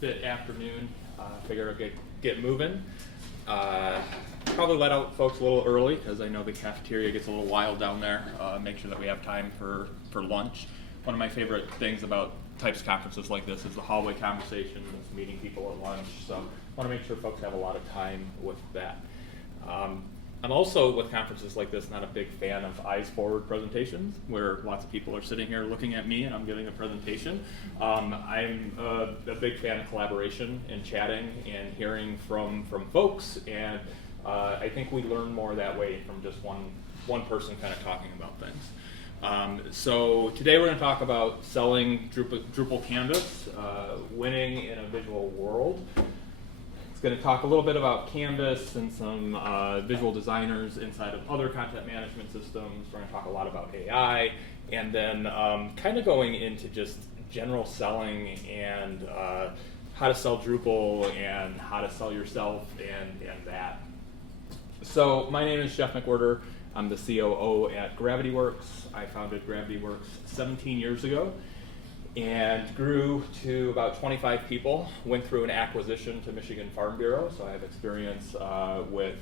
fit afternoon. Figure I'd get moving. Probably let out folks a little early because I know the cafeteria gets a little wild down there. Make sure that we have time for lunch. One of my favorite things about types of conferences like this is the hallway conversations, meeting people at lunch. So I want to make sure folks have a lot of time with that. I'm also, with conferences like this, not a big fan of eyes forward presentations where lots of people are sitting here looking at me and I'm giving a presentation. I'm a big fan of collaboration and chatting and hearing from folks, and I think we learn more that way from just one person kind of talking about things. So today we're going to talk about selling Drupal Canvas, winning in a visual world. Going to talk a little bit about Canvas and some visual designers inside of other content management systems. We're going to talk a lot about AI, and then kind of going into just general selling and how to sell Drupal and how to sell yourself and that. So my name is Jeff McWhirter. I'm the COO at GravityWorks. I founded GravityWorks 17 years ago and grew to about 25 people, went through an acquisition to Michigan Farm Bureau, so I have experience with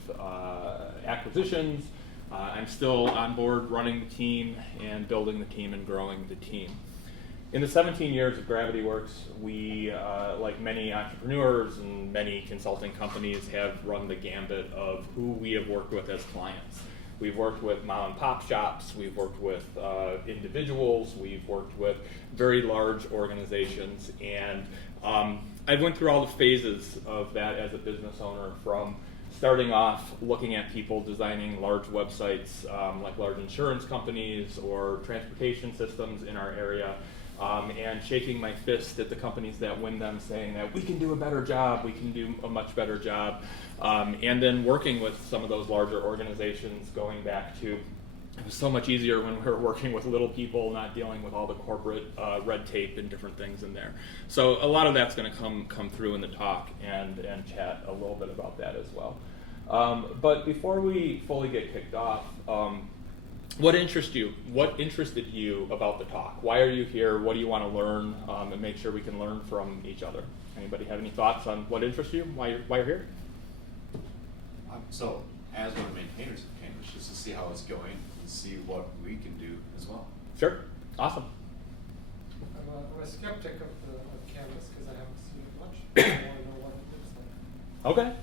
acquisitions. I'm still on board running the team and building the team and growing the team. In the 17 years of GravityWorks, we, like many entrepreneurs and many consulting companies, have run the gambit of who we have worked with as clients. We've worked with mom and pop shops, we've worked with individuals, we've worked with very large organizations, and I went through all the phases of that as a business owner, from starting off looking at people designing large websites like large insurance companies or transportation systems in our area, and shaking my fist at the companies that win them, saying that we can do a better job, we can do a much better job, and then working with some of those larger organizations, going back to, it was so much easier when we were working with little people, not dealing with all the corporate red tape and different things in there. So a lot of that's going to come through in the talk and chat a little bit about that as well. But before we fully get kicked off, what interested you about the talk? Why are you here? What do you want to learn? And make sure we can learn from each other. Anybody have any thoughts on what interests you? Why you're here? So, as one of the maintainers of Canvas, just to see how it's going and see what we can do as well. Sure. Awesome. I'm a skeptic of Canvas because I haven't seen it much. I want to know what it looks like. Okay.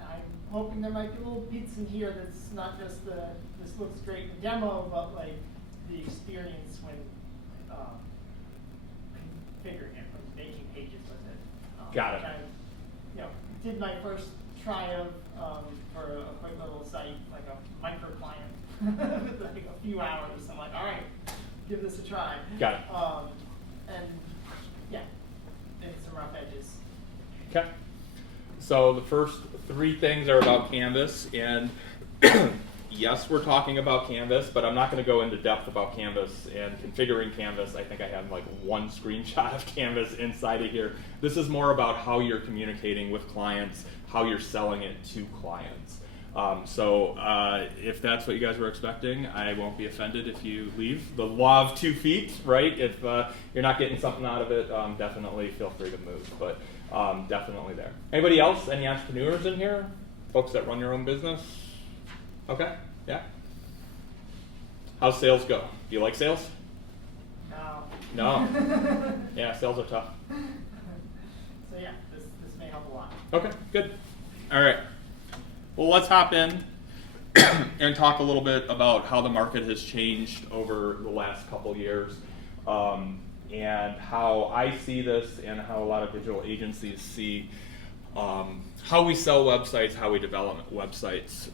I'm hoping there might be little bits in here that's not just this looks great in the demo, but like the experience when configuring it, when making pages with it. Got it. I, did my first try of for a quick little site, like a micro client, with like a few hours. I'm like, all right, give this a try. Got it. And yeah, maybe some rough edges. Okay. So the first three things are about Canvas, and yes, we're talking about Canvas, but I'm not going to go into depth about Canvas and configuring Canvas. I think I have like one screenshot of Canvas inside of here. This is more about how you're communicating with clients, how you're selling it to clients. So if that's what you guys were expecting, I won't be offended if you leave. The law of 2 feet, right? If you're not getting something out of it, definitely feel free to move, but definitely there. Anybody else? Any entrepreneurs in here? Folks that run your own business? Okay, yeah. How's sales go? Do you like sales? No. No? Yeah, sales are tough. So yeah, this may help a lot. Okay, good. All right. Well, let's hop in and talk a little bit about how the market has changed over the last couple years, and how I see this and how a lot of digital agencies see how we sell websites, how we develop websites.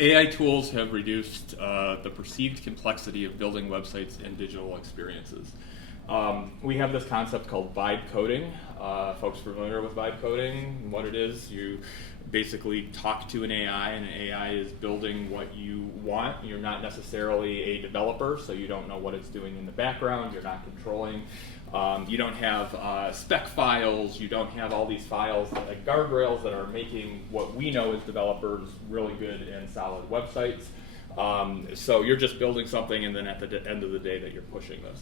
AI tools have reduced the perceived complexity of building websites and digital experiences. We have this concept called vibe coding. Folks familiar with vibe coding? What it is, you basically talk to an AI, and an AI is building what you want. You're not necessarily a developer, so you don't know what it's doing in the background. You're not controlling. You don't have spec files. You don't have all these files, like guardrails that are making what we know as developers really good and solid websites. So you're just building something, and then at the end of the day that you're pushing this.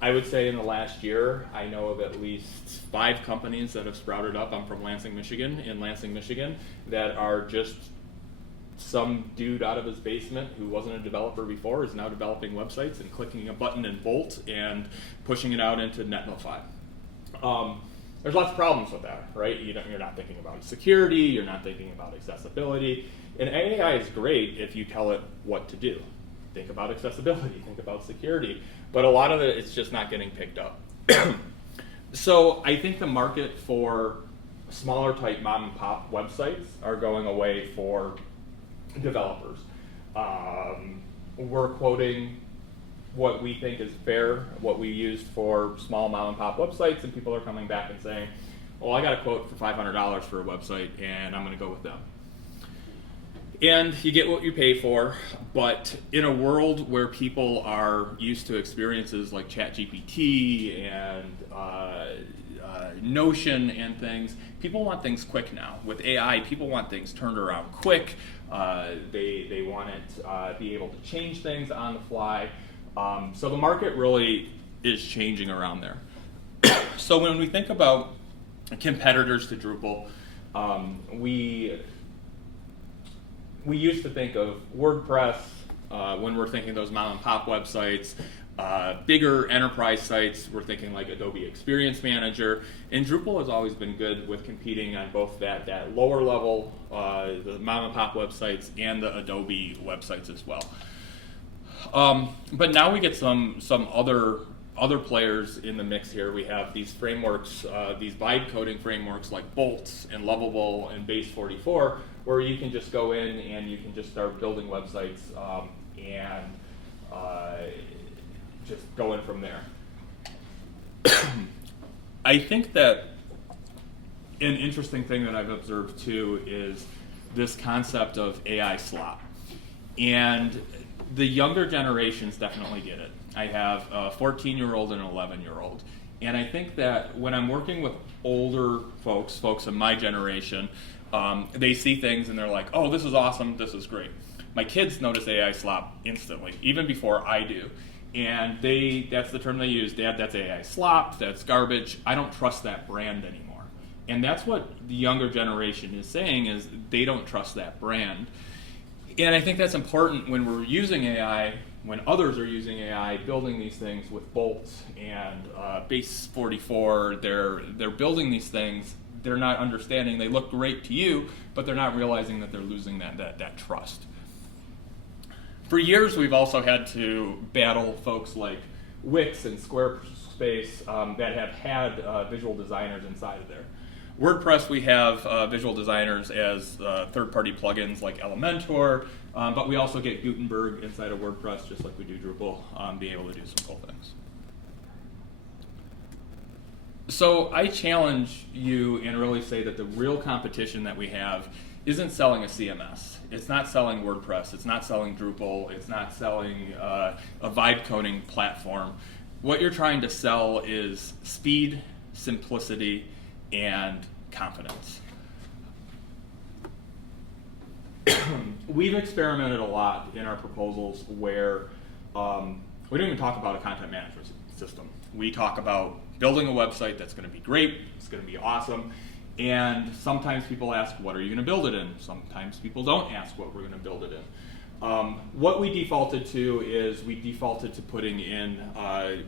I would say in the last year, I know of at least 5 companies that have sprouted up. I'm from Lansing, Michigan, that are just some dude out of his basement who wasn't a developer before is now developing websites and clicking a button in Bolt and pushing it out into Netlify. There's lots of problems with that, right? You're not thinking about security, you're not thinking about accessibility, and AI is great if you tell it what to do. Think about accessibility, think about security, but a lot of it's just not getting picked up. So I think the market for smaller type mom and pop websites are going away for developers. We're quoting what we think is fair, what we used for small mom and pop websites, and people are coming back and saying, well, I got a quote for $500 for a website and I'm going to go with them. And you get what you pay for, but in a world where people are used to experiences like ChatGPT and Notion and things, people want things quick now. With AI, people want things turned around quick. They want it be able to change things on the fly. So the market really is changing around there. So when we think about competitors to Drupal, we used to think of WordPress when we're thinking those mom and pop websites. Bigger enterprise sites, we're thinking like Adobe Experience Manager, and Drupal has always been good with competing on both that lower level, the mom and pop websites, and the Adobe websites as well. But now we get some other players in the mix here. We have these frameworks, these vibe coding frameworks like Bolt and Lovable and Base 44, where you can just go in and you can just start building websites and just go in from there. I think that an interesting thing that I've observed too is this concept of AI slop. And the younger generations definitely get it. I have a 14-year-old and an 11-year-old. And I think that when I'm working with older folks of my generation, they see things and they're like, oh, this is awesome, this is great. My kids notice AI slop instantly, even before I do. And that's the term they use, Dad, that's AI slop, that's garbage, I don't trust that brand anymore. And that's what the younger generation is saying, is they don't trust that brand. And I think that's important when we're using AI, when others are using AI, building these things with Bolt and Base 44, they're building these things, they're not understanding, they look great to you, but they're not realizing that they're losing that trust. For years, we've also had to battle folks like Wix and Squarespace that have had visual designers inside of there. WordPress, we have visual designers as third-party plugins like Elementor, but we also get Gutenberg inside of WordPress, just like we do Drupal, be able to do some cool things. So I challenge you and really say that the real competition that we have isn't selling a CMS. It's not selling WordPress. It's not selling Drupal. It's not selling a vibe coding platform. What you're trying to sell is speed, simplicity, and confidence. We've experimented a lot in our proposals where we don't even talk about a content management system. We talk about building a website that's going to be great, it's going to be awesome, and sometimes people ask, what are you going to build it in? Sometimes people don't ask what we're going to build it in. What we defaulted to is we defaulted to putting in,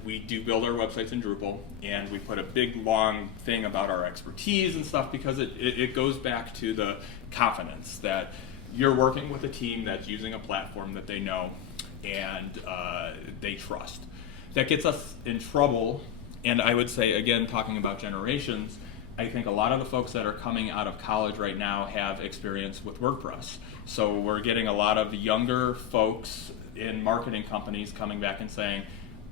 we do build our websites in Drupal, and we put a big long thing about our expertise and stuff because it goes back to the confidence that you're working with a team that's using a platform that they know and they trust. That gets us in trouble, and I would say, again, talking about generations, I think a lot of the folks that are coming out of college right now have experience with WordPress. So we're getting a lot of younger folks in marketing companies coming back and saying,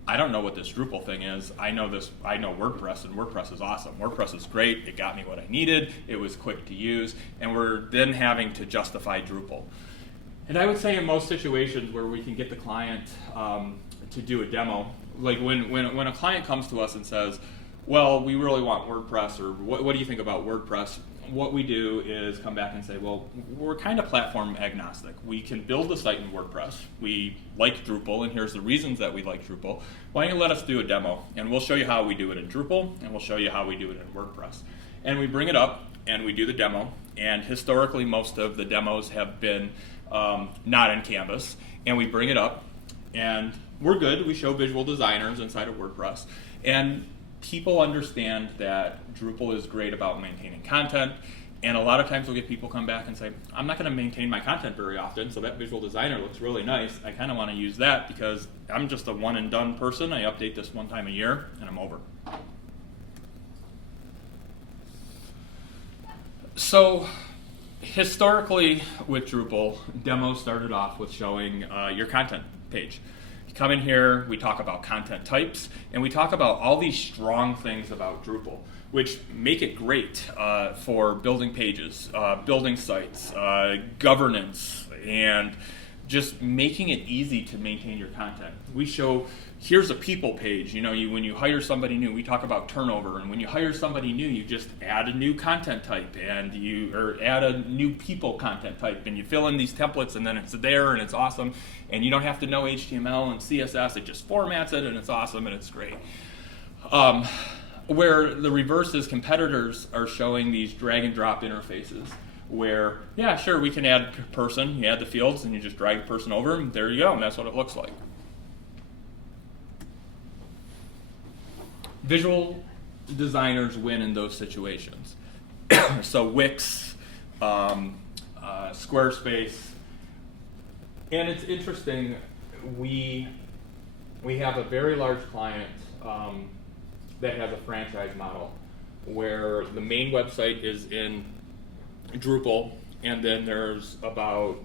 I don't know what this Drupal thing is. I know WordPress, and WordPress is awesome. WordPress is great. It got me what I needed. It was quick to use. And we're then having to justify Drupal. And I would say in most situations where we can get the client to do a demo, like when a client comes to us and says, well, we really want WordPress, or what do you think about WordPress? What we do is come back and say, well, we're kind of platform agnostic. We can build a site in WordPress. We like Drupal, and here's the reasons that we like Drupal. Why don't you let us do a demo? And we'll show you how we do it in Drupal, and we'll show you how we do it in WordPress. And we bring it up, and we do the demo. And historically, most of the demos have been not in Canvas. And we bring it up, and we're good. We show visual designers inside of WordPress. And people understand that Drupal is great about maintaining content, and a lot of times we'll get people come back and say, I'm not going to maintain my content very often, so that visual designer looks really nice. I kind of want to use that because I'm just a one and done person. I update this one time a year, and I'm over. So historically with Drupal, demos started off with showing your content page. Come in here, we talk about content types, and we talk about all these strong things about Drupal, which make it great for building pages, building sites, governance, and just making it easy to maintain your content. We show, here's a people page. You know, when you hire somebody new, we talk about turnover, and when you hire somebody new, you just add a new content type, or add a new people content type, and you fill in these templates, and then it's there, and it's awesome, and you don't have to know HTML and CSS. It just formats it, and it's awesome, and it's great. Where the reverse is, competitors are showing these drag and drop interfaces where, yeah, sure, we can add person, you add the fields, and you just drag the person over, and there you go, and that's what it looks like. Visual designers win in those situations. So Wix, Squarespace, and it's interesting, we have a very large client that has a franchise model where the main website is in Drupal, and then there's about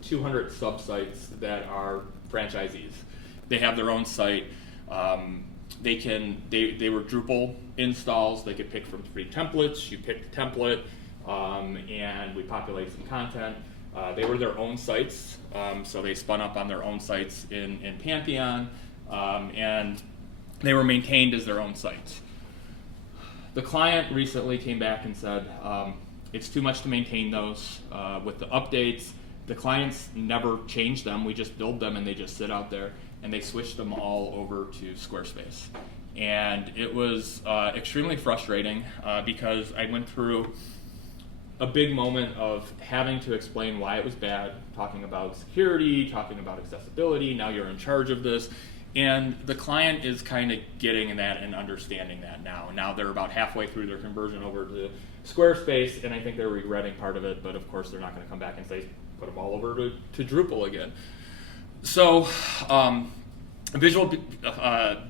200 sub-sites that are franchisees. They have their own site. They were Drupal installs. They could pick from free templates. You pick the template, and we populate some content. They were their own sites, so they spun up on their own sites in Pantheon, and they were maintained as their own sites. The client recently came back and said, it's too much to maintain those with the updates. The clients never change them. We just build them and they just sit out there. And they switched them all over to Squarespace. And it was extremely frustrating because I went through a big moment of having to explain why it was bad, talking about security, talking about accessibility. Now you're in charge of this. And the client is kind of getting that and understanding that now. Now they're about halfway through their conversion over to Squarespace, and I think they're regretting part of it, but of course they're not going to come back and say, put them all over to Drupal again. So visual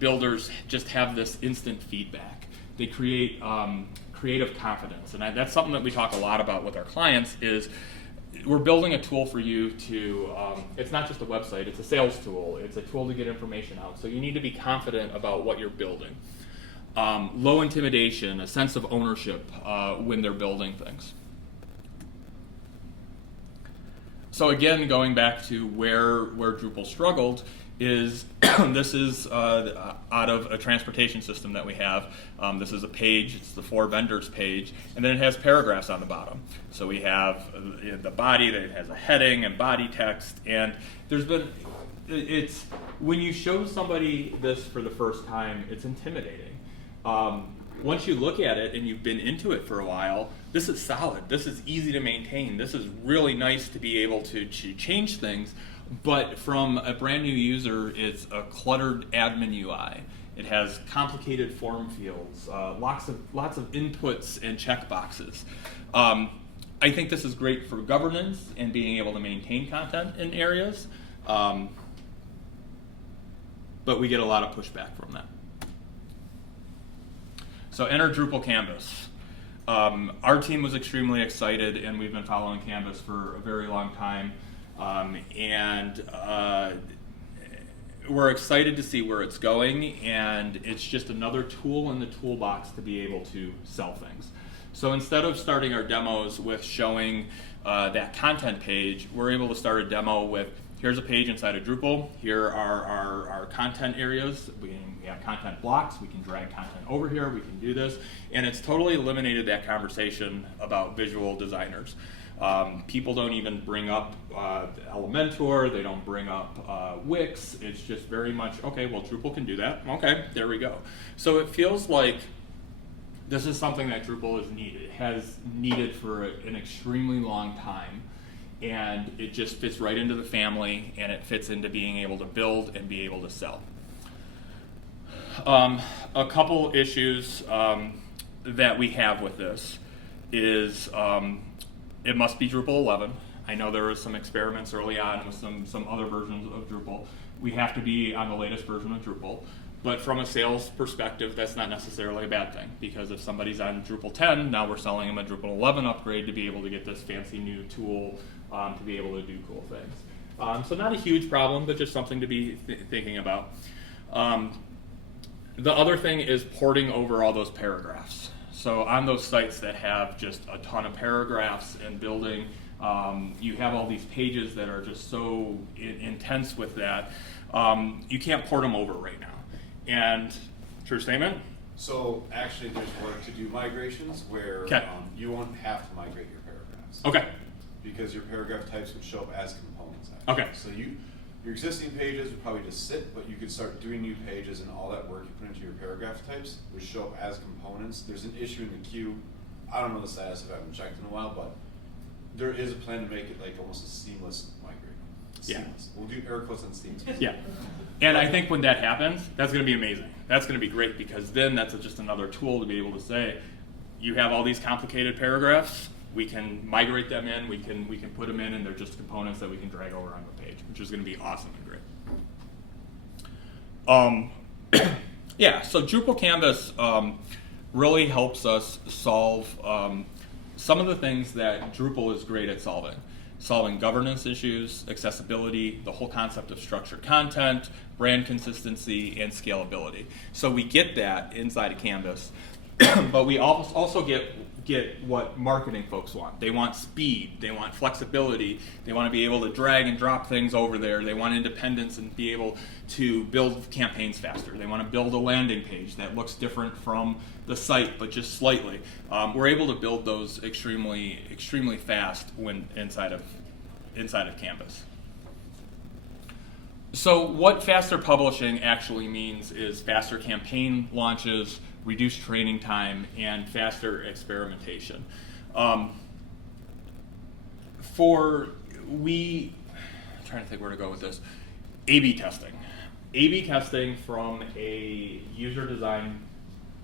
builders just have this instant feedback. They create creative confidence, and that's something that we talk a lot about with our clients is we're building a tool for you to, it's not just a website, it's a sales tool. It's a tool to get information out. So you need to be confident about what you're building. Low intimidation, a sense of ownership when they're building things. So again, going back to where Drupal struggled is this is out of a transportation system that we have. This is a page, it's the 4 vendors page, and then it has paragraphs on the bottom. So we have the body that has a heading and body text, and there's been, it's, when you show somebody this for the first time, it's intimidating. Once you look at it and you've been into it for a while, this is solid, this is easy to maintain, this is really nice to be able to change things. But from a brand new user, it's a cluttered admin UI. It has complicated form fields, lots of inputs and checkboxes. I think this is great for governance and being able to maintain content in areas, but we get a lot of pushback from that. So enter Drupal Canvas. Our team was extremely excited, and we've been following Canvas for a very long time. We're excited to see where it's going, and it's just another tool in the toolbox to be able to sell things. So instead of starting our demos with showing that content page, we're able to start a demo with here's a page inside of Drupal. Here are our content areas. We have content blocks. We can drag content over here. We can do this. And it's totally eliminated that conversation about visual designers. People don't even bring up Elementor. They don't bring up Wix. It's just very much, okay, well, Drupal can do that. Okay, there we go. So it feels like this is something that Drupal has needed for an extremely long time, and it just fits right into the family, and it fits into being able to build and be able to sell. A couple issues that we have with this is it must be Drupal 11. I know there was some experiments early on with some other versions of Drupal. We have to be on the latest version of Drupal. But from a sales perspective, that's not necessarily a bad thing, because if somebody's on Drupal 10, now we're selling them a Drupal 11 upgrade to be able to get this fancy new tool to be able to do cool things. So not a huge problem, but just something to be thinking about. The other thing is porting over all those paragraphs. So on those sites that have just a ton of paragraphs and building, you have all these pages that are just so intense with that, you can't port them over right now. And true statement? So actually there's work to do migrations where you won't have to migrate your paragraphs. Okay. Because your paragraph types would show up as components. Okay. So your existing pages would probably just sit, but you could start doing new pages, and all that work you put into your paragraph types would show up as components. There's an issue in the queue. I don't know the status if I haven't checked in a while, but there is a plan to make it like almost a seamless migrate. Seamless. We'll do air quotes on Steam. Yeah. And I think when that happens, that's going to be amazing. That's going to be great, because then that's just another tool to be able to say, you have all these complicated paragraphs, we can migrate them in, we can put them in, and they're just components that we can drag over on the page, which is going to be awesome and great. Yeah, so Drupal Canvas really helps us solve some of the things that Drupal is great at solving. Solving governance issues, accessibility, the whole concept of structured content, brand consistency, and scalability. So we get that inside of Canvas, but we also get what marketing folks want. They want speed, they want flexibility, they want to be able to drag and drop things over there, they want independence and be able to build campaigns faster. They want to build a landing page that looks different from the site, but just slightly. We're able to build those extremely fast when inside of Canvas. So what faster publishing actually means is faster campaign launches, reduced training time, and faster experimentation. I'm trying to think where to go with this. A/B testing. A/B testing from a user design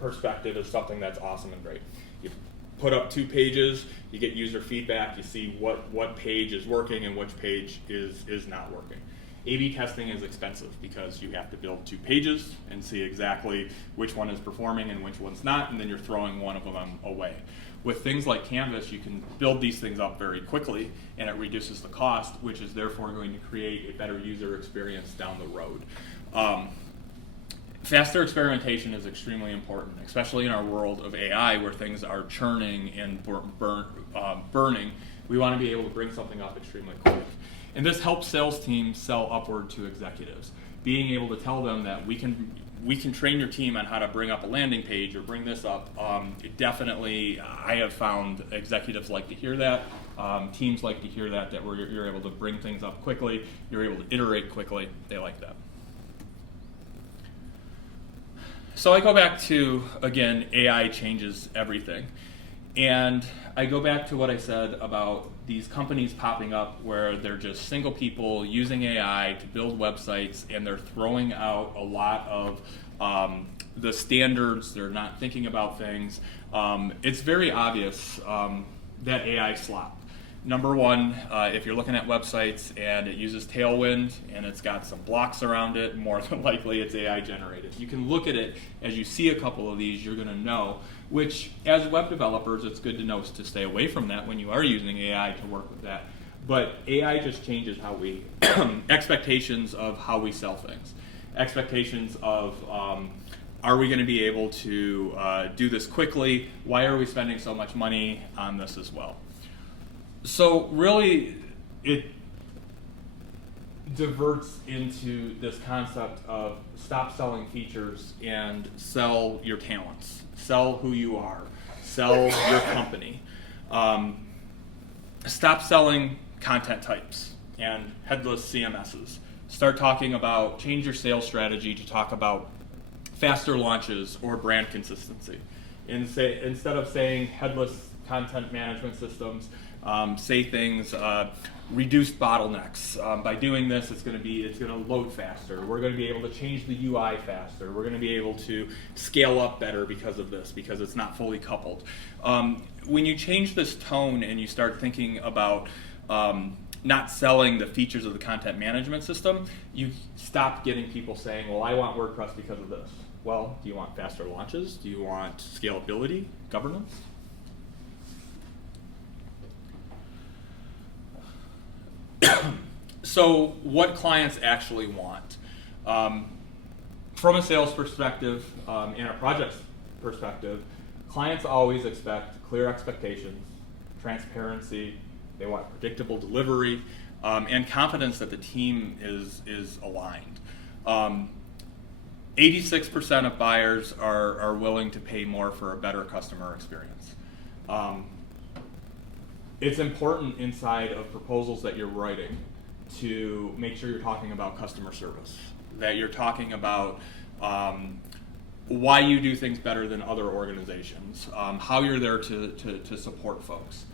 perspective is something that's awesome and great. You put up 2 pages, you get user feedback, you see what page is working and which page is not working. A/B testing is expensive because you have to build 2 pages and see exactly which one is performing and which one's not, and then you're throwing one of them away. With things like Canvas, you can build these things up very quickly, and it reduces the cost, which is therefore going to create a better user experience down the road. Faster experimentation is extremely important, especially in our world of AI where things are churning and burning. We want to be able to bring something up extremely quick. And this helps sales teams sell upward to executives. Being able to tell them that we can train your team on how to bring up a landing page or bring this up. Definitely, I have found executives like to hear that. Teams like to hear that you're able to bring things up quickly, you're able to iterate quickly. They like that. So I go back to, again, AI changes everything. And I go back to what I said about these companies popping up where they're just single people using AI to build websites, and they're throwing out a lot of the standards. They're not thinking about things. It's very obvious that AI slop. Number one, if you're looking at websites and it uses Tailwind and it's got some blocks around it, more than likely it's AI generated. You can look at it, as you see a couple of these, you're going to know, which as web developers, it's good to know to stay away from that when you are using AI to work with that. But AI just changes how we, expectations of how we sell things. Expectations of, are we going to be able to do this quickly? Why are we spending so much money on this as well? So really, diverts into this concept of stop selling features and sell your talents, sell who you are, sell your company. Stop selling content types and headless CMSs. Start talking about, change your sales strategy to talk about faster launches or brand consistency. Instead of saying headless content management systems, say things, reduced bottlenecks. By doing this, it's going to load faster. We're going to be able to change the UI faster. We're going to be able to scale up better because of this, because it's not fully coupled. When you change this tone and you start thinking about not selling the features of the content management system, you stop getting people saying, well, I want WordPress because of this. Well, do you want faster launches? Do you want scalability, governance? So what clients actually want. From a sales perspective and a project perspective, clients always expect clear expectations, transparency, they want predictable delivery, and confidence that the team is aligned. 86% of buyers are willing to pay more for a better customer experience. It's important inside of proposals that you're writing to make sure you're talking about customer service, that you're talking about why you do things better than other organizations, how you're there to support folks.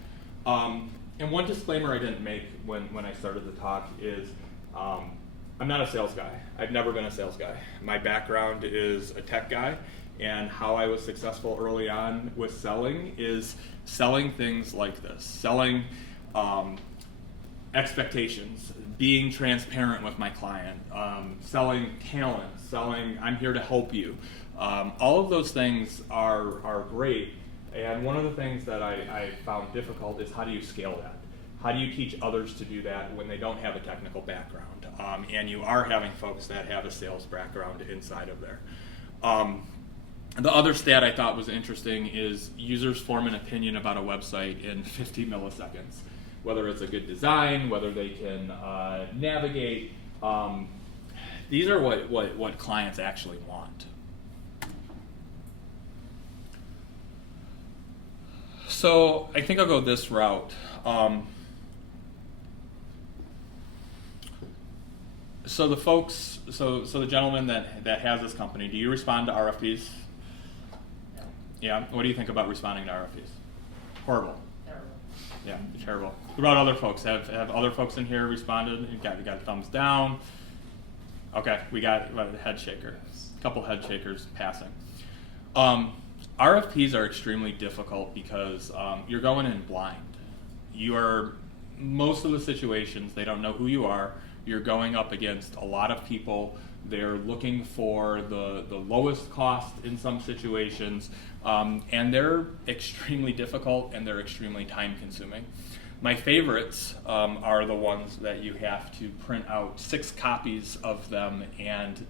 And one disclaimer I didn't make when I started the talk is I'm not a sales guy. I've never been a sales guy. My background is a tech guy, and how I was successful early on with selling is selling things like this, selling expectations, being transparent with my client, selling talent, selling I'm here to help you. All of those things are great, and one of the things that I found difficult is how do you scale that? How do you teach others to do that when they don't have a technical background? And you are having folks that have a sales background inside of there. The other stat I thought was interesting is users form an opinion about a website in 50 milliseconds. Whether it's a good design, whether they can navigate. These are what clients actually want. So I think I'll go this route. So the gentleman that has this company, do you respond to RFPs? Yeah. What do you think about responding to RFPs? Horrible. Terrible. Yeah, terrible. What about other folks? Have other folks in here responded? You got a thumbs down. Okay, we got a head shaker. A couple head shakers passing. RFPs are extremely difficult because you're going in blind. Most of the situations, they don't know who you are. You're going up against a lot of people. They're looking for the lowest cost in some situations, and they're extremely difficult and they're extremely time consuming. My favorites are the ones that you have to print out 6 copies of them and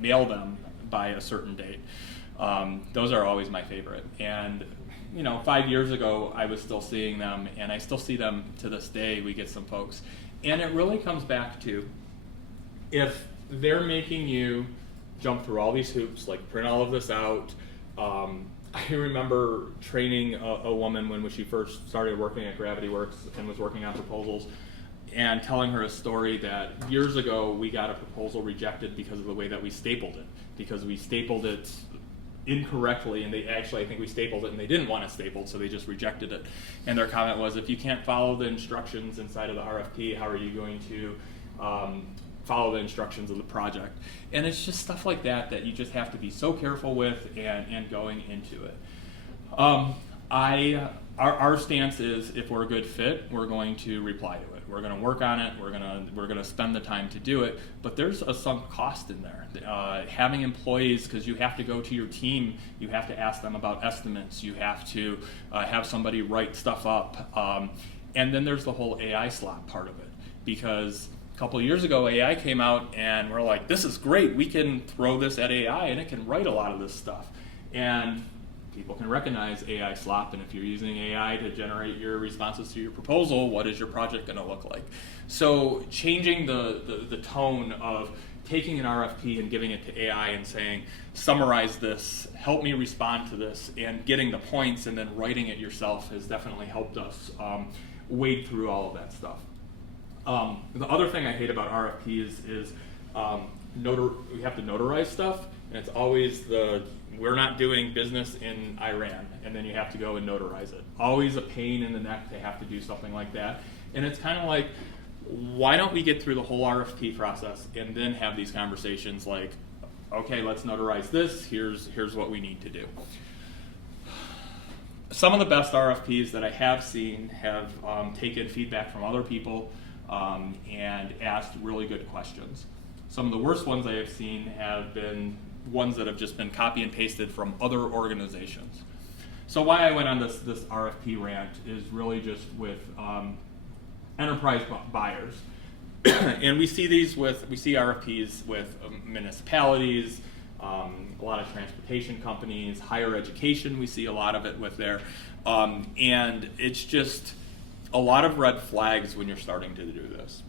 mail them by a certain date. Those are always my favorite. And 5 years ago, I was still seeing them, and I still see them to this day. We get some folks. And it really comes back to, if they're making you jump through all these hoops, like print all of this out. I remember training a woman when she first started working at Gravity Works and was working on proposals, and telling her a story that years ago we got a proposal rejected because of the way that we stapled it, because we stapled it incorrectly, and I think we stapled it and they didn't want it stapled, so they just rejected it. And their comment was, if you can't follow the instructions inside of the RFP, how are you going to follow the instructions of the project? And it's just stuff like that you just have to be so careful with and going into it. Our stance is, if we're a good fit, we're going to reply to it. We're going to work on it. We're going to spend the time to do it. But there's a sunk cost in there. Having employees, because you have to go to your team, you have to ask them about estimates. You have to have somebody write stuff up. And then there's the whole AI slot part of it, because a couple of years ago, AI came out, and we're like, this is great. We can throw this at AI, and it can write a lot of this stuff. And people can recognize AI slop, and if you're using AI to generate your responses to your proposal, what is your project going to look like? So changing the tone of taking an RFP and giving it to AI and saying, summarize this, help me respond to this, and getting the points and then writing it yourself has definitely helped us wade through all of that stuff. The other thing I hate about RFPs is we have to notarize stuff, and it's always we're not doing business in Iran, and then you have to go and notarize it. Always a pain in the neck to have to do something like that. And it's kind of like, why don't we get through the whole RFP process and then have these conversations like, okay, let's notarize this, here's what we need to do. Some of the best RFPs that I have seen have taken feedback from other people and asked really good questions. Some of the worst ones I have seen have been ones that have just been copy and pasted from other organizations. So why I went on this RFP rant is really just with enterprise buyers. And we see RFPs with municipalities, a lot of transportation companies, higher education, we see a lot of it with there. And it's just a lot of red flags when you're starting to do this.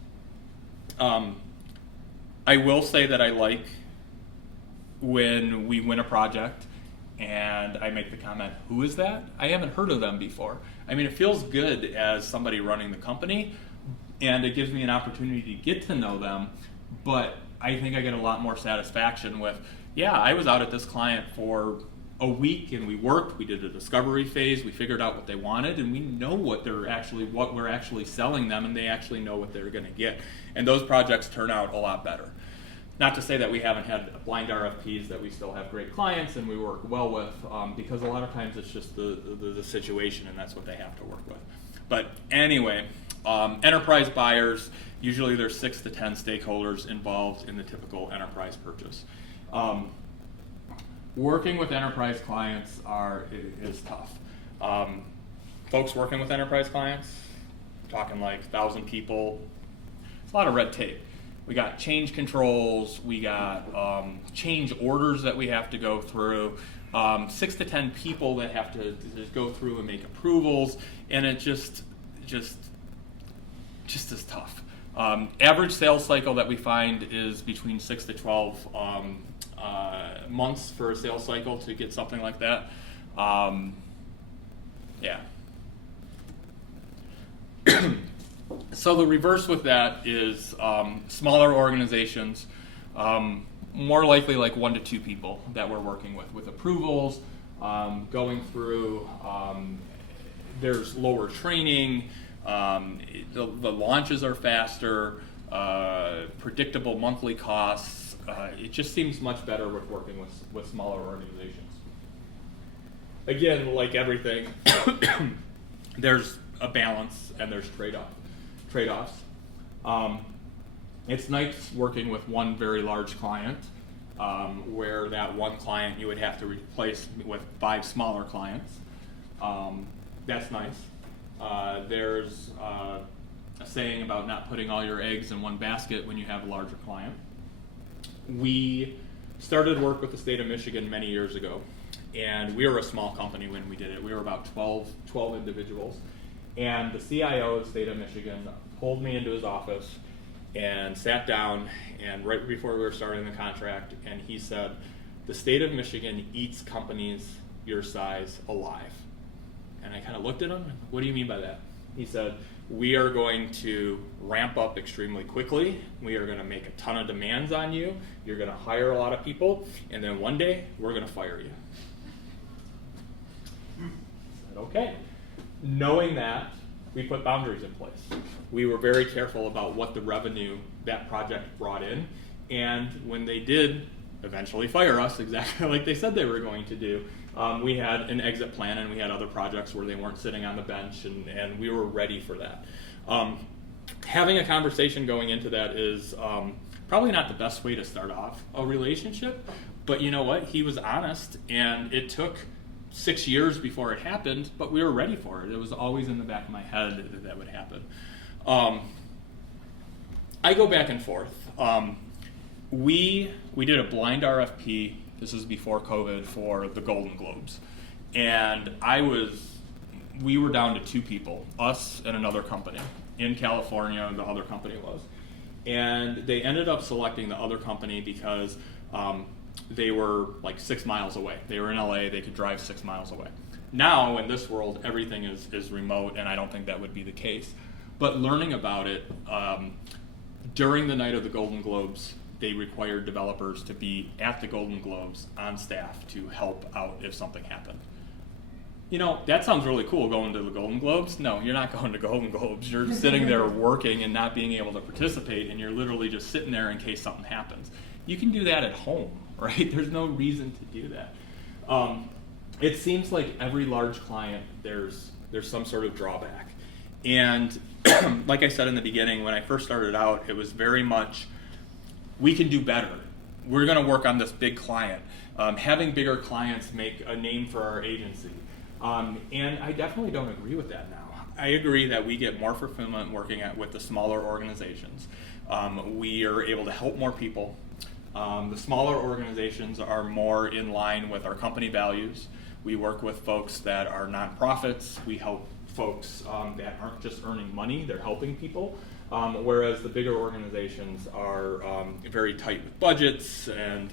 I will say that I like when we win a project and I make the comment, who is that? I haven't heard of them before. I mean, it feels good as somebody running the company, and it gives me an opportunity to get to know them, but I think I get a lot more satisfaction with, yeah, I was out at this client for a week and we worked, we did a discovery phase, we figured out what they wanted, and we know what we're actually selling them, and they actually know what they're gonna get. And those projects turn out a lot better. Not to say that we haven't had blind RFPs that we still have great clients and we work well with, because a lot of times it's just the situation, and that's what they have to work with. But anyway, enterprise buyers, usually there's 6 to 10 stakeholders involved in the typical enterprise purchase. Working with enterprise clients is tough. Folks working with enterprise clients, talking like 1,000 people, it's a lot of red tape. We got change controls, we got change orders that we have to go through, 6 to 10 people that have to just go through and make approvals, and it just is tough. Average sales cycle that we find is between 6 to 12 months for a sales cycle to get something like that. Yeah. So the reverse with that is smaller organizations, more likely like 1 to 2 people that we're working with approvals, going through, there's lower training, the launches are faster, predictable monthly costs. It just seems much better with working with smaller organizations. Again, like everything, there's a balance and there's trade-offs. It's nice working with one very large client, where that one client you would have to replace with 5 smaller clients. That's nice. There's a saying about not putting all your eggs in one basket when you have a larger client. We started work with the state of Michigan many years ago, and we were a small company when we did it. We were about 12 individuals, and the CIO of the state of Michigan pulled me into his office and sat down, and right before we were starting the contract, and he said, the state of Michigan eats companies your size alive. And I kind of looked at him, what do you mean by that? He said, we are going to ramp up extremely quickly. We are going to make a ton of demands on you. You're going to hire a lot of people, and then one day we're going to fire you. I said, okay. Knowing that, we put boundaries in place. We were very careful about what the revenue that project brought in, and when they did eventually fire us, exactly like they said they were going to do, we had an exit plan, and we had other projects where they weren't sitting on the bench, and we were ready for that. Having a conversation going into that is probably not the best way to start off a relationship, but you know what? He was honest, and it took 6 years before it happened, but we were ready for it. It was always in the back of my head that would happen. I go back and forth. We did a blind RFP, this is before COVID, for the Golden Globes. and we were down to 2 people, us and another company in California, the other company was. And they ended up selecting the other company because they were like 6 miles away. They were in LA, they could drive 6 miles away. Now, in this world, everything is remote, and I don't think that would be the case. But learning about it, during the night of the Golden Globes, they required developers to be at the Golden Globes on staff to help out if something happened. You know, that sounds really cool, going to the Golden Globes. No, you're not going to Golden Globes. You're sitting there working and not being able to participate, and you're literally just sitting there in case something happens. You can do that at home, right? There's no reason to do that. It seems like every large client, there's some sort of drawback. And like I said in the beginning, when I first started out, it was very much, we can do better. We're going to work on this big client. Having bigger clients make a name for our agency. And I definitely don't agree with that now. I agree that we get more fulfillment working with the smaller organizations. We are able to help more people. The smaller organizations are more in line with our company values. We work with folks that are nonprofits. We help folks that aren't just earning money, they're helping people. Whereas the bigger organizations are very tight with budgets, and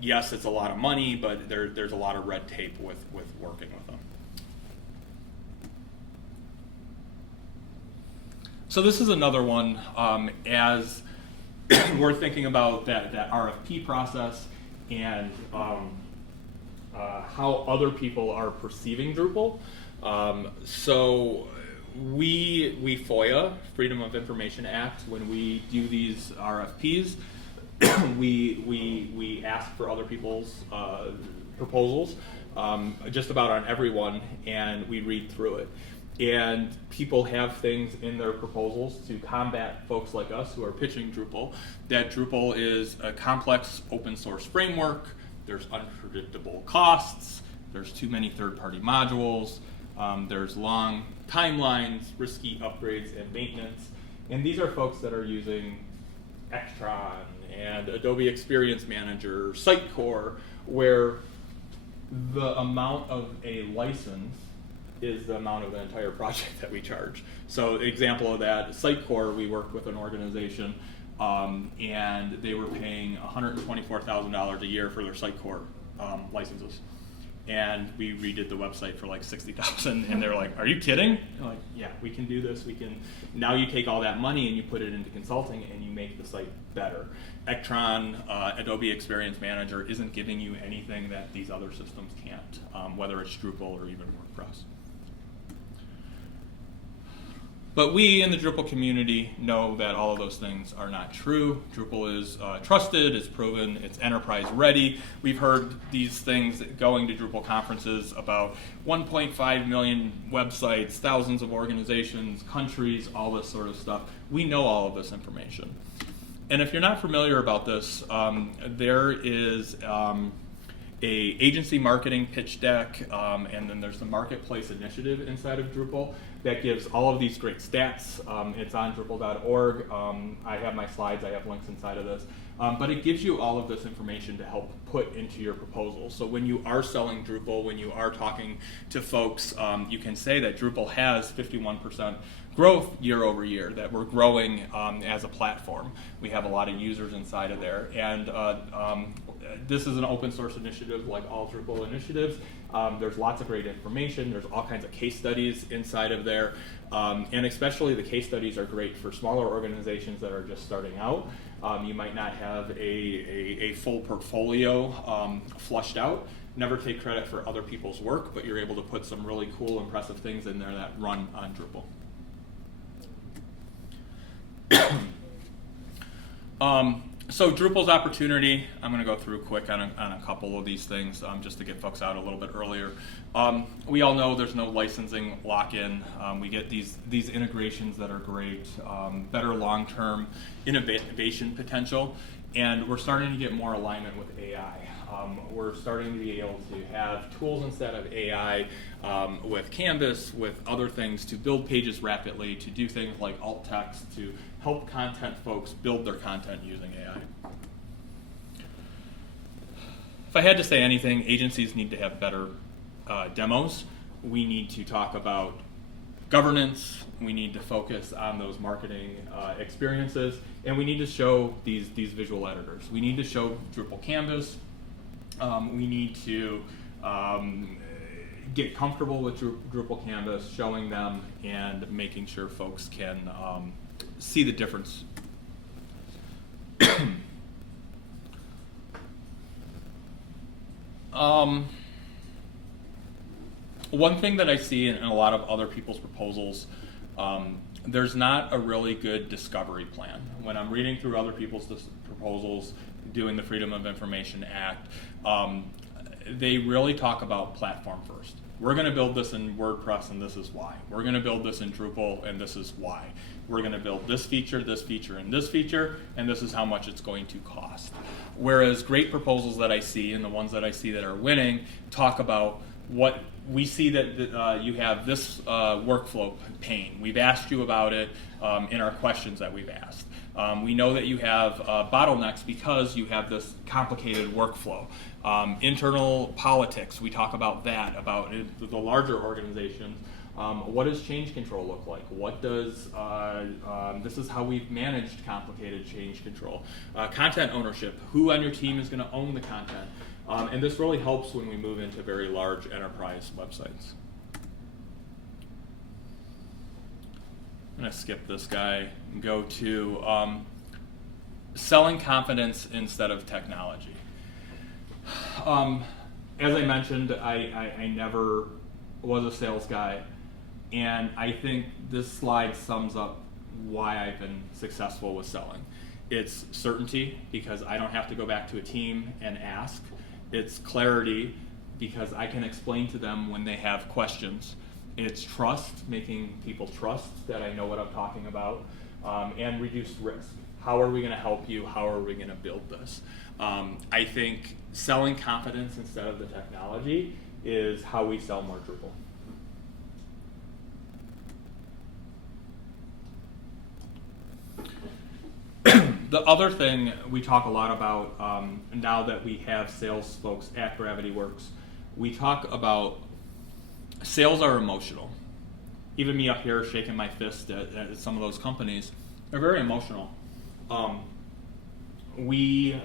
yes, it's a lot of money, but there's a lot of red tape with working with them. So this is another one, as we're thinking about that RFP process and how other people are perceiving Drupal. So we FOIA, Freedom of Information Act, when we do these RFPs. we ask for other people's proposals, just about on everyone, and we read through it. And people have things in their proposals to combat folks like us who are pitching Drupal, that Drupal is a complex open source framework, there's unpredictable costs, there's too many third-party modules, there's long timelines, risky upgrades and maintenance. And these are folks that are using Extron and Adobe Experience Manager, Sitecore, where the amount of a license is the amount of the entire project that we charge. So example of that, Sitecore, we worked with an organization and they were paying $124,000 a year for their Sitecore licenses. And we redid the website for like $60,000, and they're like, "Are you kidding?" I'm like, "Yeah, we can do this. We can." Now you take all that money and you put it into consulting, and you make the site better. Ectron, Adobe Experience Manager isn't giving you anything that these other systems can't, whether it's Drupal or even WordPress. But we in the Drupal community know that all of those things are not true. Drupal is trusted, it's proven, it's enterprise ready. We've heard these things going to Drupal conferences about 1.5 million websites, thousands of organizations, countries, all this sort of stuff. We know all of this information. And if you're not familiar about this, there is a agency marketing pitch deck, and then there's the marketplace initiative inside of Drupal that gives all of these great stats. It's on Drupal.org. I have my slides, I have links inside of this. But it gives you all of this information to help put into your proposal. So when you are selling Drupal, when you are talking to folks, you can say that Drupal has 51% growth year over year, that we're growing as a platform. We have a lot of users inside of there. And this is an open source initiative like all Drupal initiatives. There's lots of great information. There's all kinds of case studies inside of there. And especially the case studies are great for smaller organizations that are just starting out. You might not have a full portfolio flushed out. Never take credit for other people's work, but you're able to put some really cool, impressive things in there that run on Drupal. So Drupal's opportunity, I'm going to go through quick on a couple of these things just to get folks out a little bit earlier. We all know there's no licensing lock-in. We get these integrations that are great, better long-term innovation potential, and we're starting to get more alignment with AI. We're starting to be able to have tools instead of AI with Canvas, with other things to build pages rapidly, to do things like alt text, to help content folks build their content using AI. If I had to say anything, agencies need to have better demos. We need to talk about governance. We need to focus on those marketing experiences, and we need to show these visual editors. We need to show Drupal Canvas. We need to get comfortable with Drupal Canvas, showing them and making sure folks can see the difference. One thing that I see in a lot of other people's proposals, there's not a really good discovery plan. When I'm reading through other people's proposals, doing the Freedom of Information Act, they really talk about platform first. We're going to build this in WordPress, and this is why. We're going to build this in Drupal, and this is why. We're going to build this feature, and this feature, and this is how much it's going to cost. Whereas great proposals that I see, and the ones that I see that are winning, talk about what we see that you have this workflow pane. We've asked you about it in our questions that we've asked. We know that you have bottlenecks because you have this complicated workflow. Internal politics, we talk about that, about the larger organizations. What does change control look like? What does, this is how we've managed complicated change control. Content ownership, who on your team is going to own the content? And this really helps when we move into very large enterprise websites. I'm going to skip this guy and go to selling confidence instead of technology. As I mentioned, I never was a sales guy, and I think this slide sums up why I've been successful with selling. It's certainty, because I don't have to go back to a team and ask. It's clarity, because I can explain to them when they have questions. It's trust, making people trust that I know what I'm talking about, and reduced risk. How are we going to help you? How are we going to build this? I think selling confidence instead of the technology is how we sell more Drupal. The other thing we talk a lot about now that we have sales folks at Gravity Works, we talk about sales are emotional. Even me up here shaking my fist at some of those companies, they're very emotional. We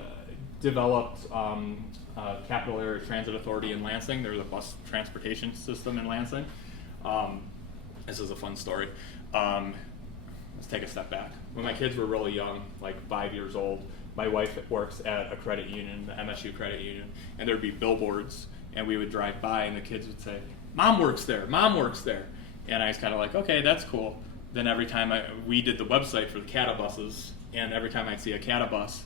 developed Capital Area Transit Authority in Lansing. They're the bus transportation system in Lansing. This is a fun story. Let's take a step back. When my kids were really young, like 5 years old, my wife works at a credit union, the MSU credit union, and there'd be billboards, and we would drive by, and the kids would say, "Mom works there, Mom works there." And I was kind of like, okay, that's cool. Then every time we did the website for the CATA buses, and every time I'd see a CATA bus,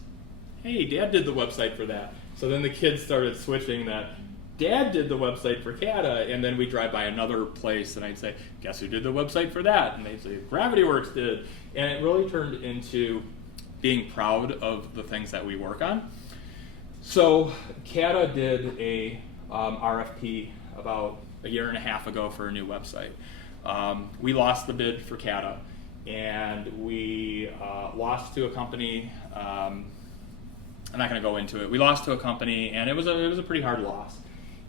hey, Dad did the website for that. So then the kids started switching that, Dad did the website for CATA, and then we'd drive by another place, and I'd say, guess who did the website for that? And they'd say, Gravity Works did. And it really turned into being proud of the things that we work on. So CATA did a RFP about a year and a half ago for a new website. We lost the bid for CATA, and we lost to a company. I'm not going to go into it. We lost to a company, and it was a pretty hard loss.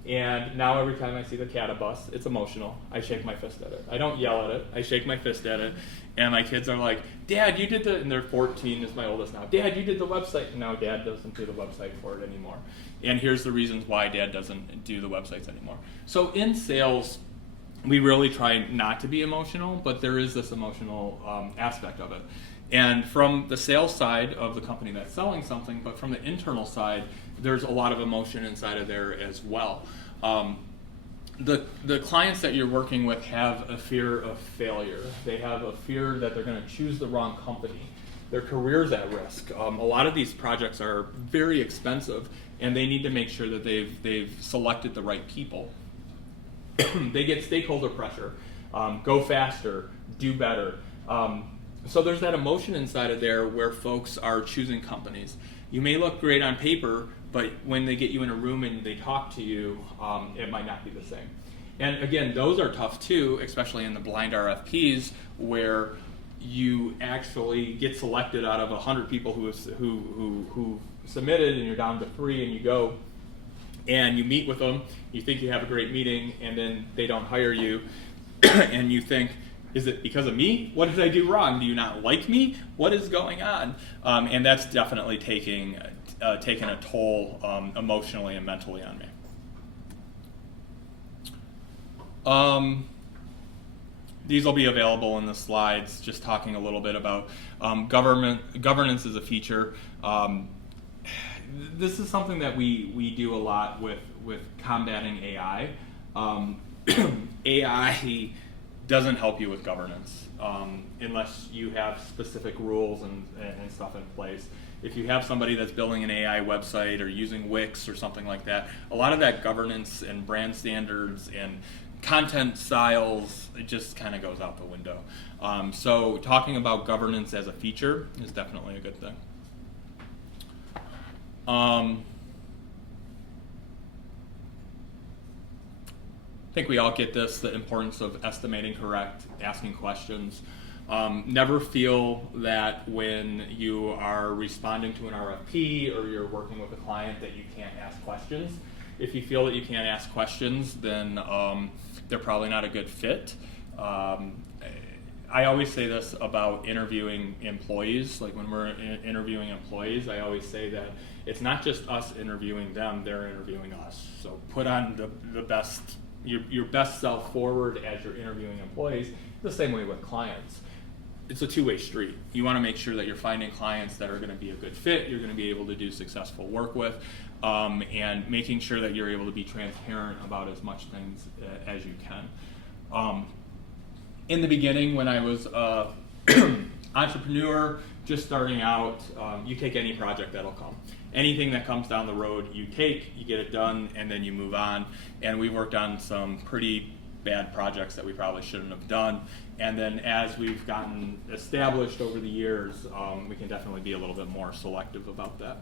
And now every time I see the CATA bus, it's emotional. I shake my fist at it. I don't yell at it. I shake my fist at it. And my kids are like, Dad, you did the, and they're 14 is my oldest now. Dad, you did the website. And now Dad doesn't do the website for it anymore. And here's the reasons why Dad doesn't do the websites anymore. So in sales, we really try not to be emotional, but there is this emotional aspect of it. And from the sales side of the company that's selling something, but from the internal side, there's a lot of emotion inside of there as well. The clients that you're working with have a fear of failure. They have a fear that they're going to choose the wrong company. Their career's at risk. A lot of these projects are very expensive, and they need to make sure that they've selected the right people. They get stakeholder pressure. Go faster, do better. So there's that emotion inside of there where folks are choosing companies. You may look great on paper, but when they get you in a room and they talk to you, it might not be the same. And again, those are tough too, especially in the blind RFPs where you actually get selected out of 100 people who submitted, and you're down to 3, and you go, and you meet with them, you think you have a great meeting, and then they don't hire you, and you think, is it because of me? What did I do wrong? Do you not like me? What is going on? And that's definitely taking a toll emotionally and mentally on me. These will be available in the slides, just talking a little bit about governance as a feature. This is something that we do a lot with combating AI. AI doesn't help you with governance unless you have specific rules and stuff in place. If you have somebody that's building an AI website or using Wix or something like that, a lot of that governance and brand standards and content styles, it just kind of goes out the window. So talking about governance as a feature is definitely a good thing. I think we all get this, the importance of estimating correct, asking questions. Never feel that when you are responding to an RFP or you're working with a client that you can't ask questions. If you feel that you can't ask questions, then they're probably not a good fit. I always say this about interviewing employees. Like when we're interviewing employees, I always say that it's not just us interviewing them, they're interviewing us. So put on the best, your best self forward as you're interviewing employees. The same way with clients. It's a two-way street. You want to make sure that you're finding clients that are going to be a good fit, you're going to be able to do successful work with, and making sure that you're able to be transparent about as much things as you can. In the beginning, when I was an entrepreneur, just starting out, you take any project that'll come. Anything that comes down the road, you take, you get it done, and then you move on. And we've worked on some pretty bad projects that we probably shouldn't have done. And then as we've gotten established over the years, we can definitely be a little bit more selective about that.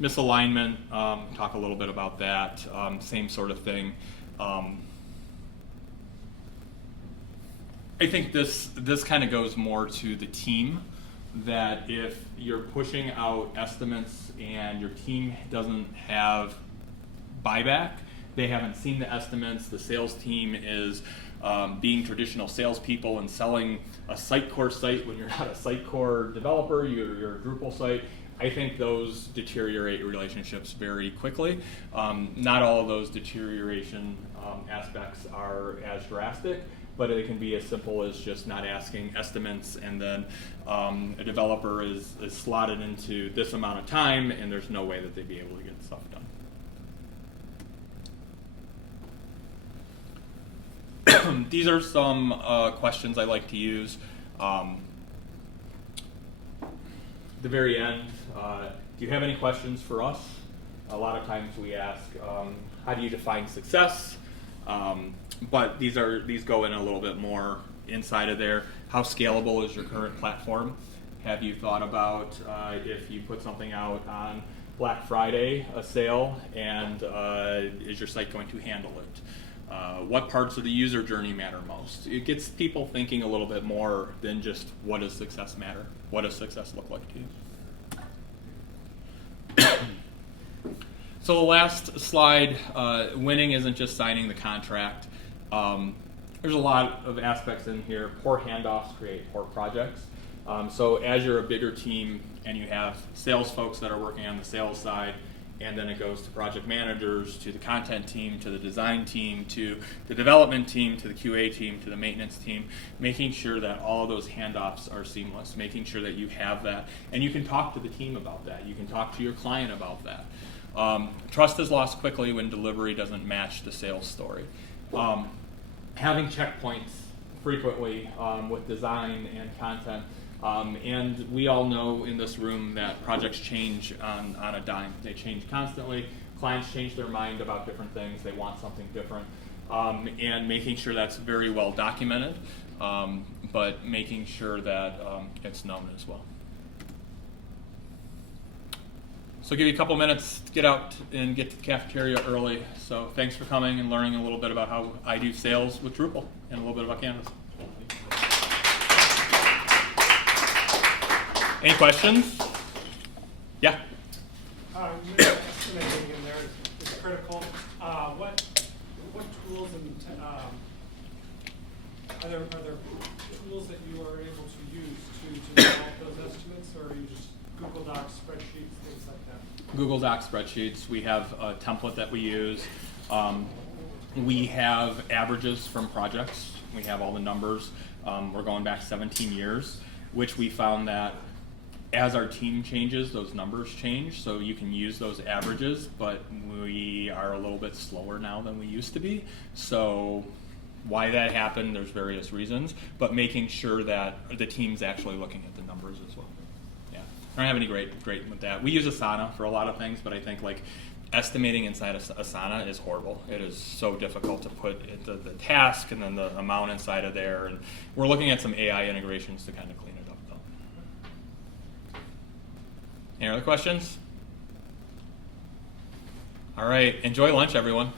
Misalignment, talk a little bit about that, same sort of thing. I think this kind of goes more to the team, that if you're pushing out estimates and your team doesn't have buyback, they haven't seen the estimates, the sales team is being traditional salespeople and selling a Sitecore site when you're not a Sitecore developer, you're a Drupal site, I think those deteriorate relationships very quickly. Not all of those deterioration aspects are as drastic, but it can be as simple as just not asking estimates, and then a developer is slotted into this amount of time, and there's no way that they'd be able to get stuff done. These are some questions I like to use. The very end, do you have any questions for us? A lot of times we ask, how do you define success? But these go in a little bit more inside of there. How scalable is your current platform? Have you thought about if you put something out on Black Friday, a sale, and is your site going to handle it? What parts of the user journey matter most? It gets people thinking a little bit more than just what does success matter? What does success look like to you? So the last slide, winning isn't just signing the contract. There's a lot of aspects in here. Poor handoffs create poor projects. So as you're a bigger team and you have sales folks that are working on the sales side, and then it goes to project managers, to the content team, to the design team, to the development team, to the QA team, to the maintenance team, making sure that all of those handoffs are seamless, making sure that you have that. And you can talk to the team about that. You can talk to your client about that. Trust is lost quickly when delivery doesn't match the sales story. Having checkpoints frequently with design and content. And we all know in this room that projects change on a dime. They change constantly. Clients change their mind about different things. They want something different. And making sure that's very well documented, but making sure that it's known as well. So give you a couple minutes to get out and get to the cafeteria early. So thanks for coming and learning a little bit about how I do sales with Drupal and a little bit about Canvas. Any questions? Yeah? Estimating in there. critical. What tools and are there tools that you are able to use to develop those estimates, or are you just Google Docs, spreadsheets, things like that? Google Docs spreadsheets. We have a template that we use. We have averages from projects. We have all the numbers. We're going back 17 years, which we found that as our team changes, those numbers change. So you can use those averages, but we are a little bit slower now than we used to be. So why that happened, there's various reasons, but making sure that the team's actually looking at the numbers as well. Yeah, I don't have any great with that. We use Asana for a lot of things, but I think like estimating inside of Asana is horrible. It is so difficult to put the task and then the amount inside of there. And we're looking at some AI integrations to kind of clean it up though. Any other questions? All right, enjoy lunch, everyone.